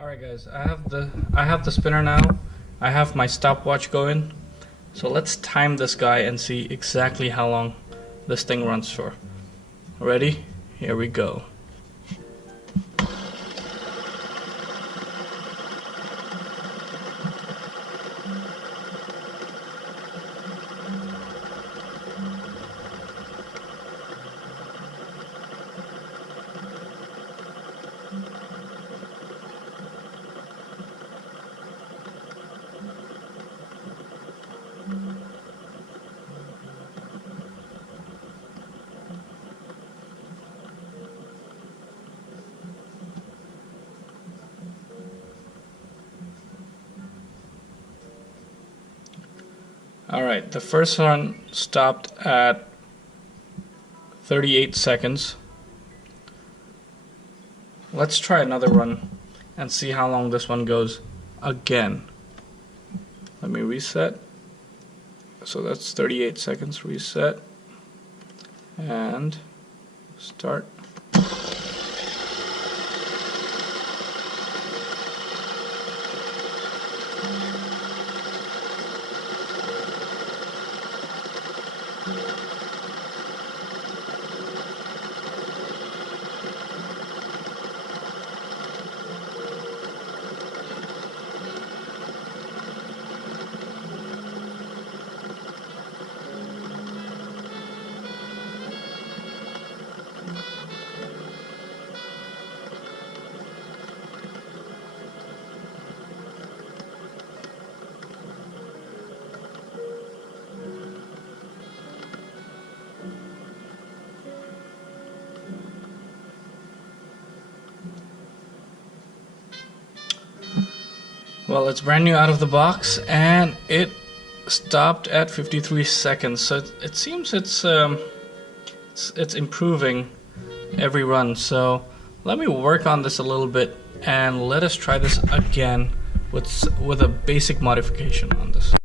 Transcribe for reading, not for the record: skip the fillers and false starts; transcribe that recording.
Alright guys, I have the spinner now. I have my stopwatch going. So let's time this guy and see exactly how long this thing runs for. Ready? Here we go. Alright, the first one stopped at 38 seconds. Let's try another run and see how long this one goes again. Let me reset. So that's 38 seconds, reset, and start. Well, it's brand new out of the box, and it stopped at 53 seconds. So it seems it's improving every run. So let me work on this a little bit, and let us try this again with a basic modification on this.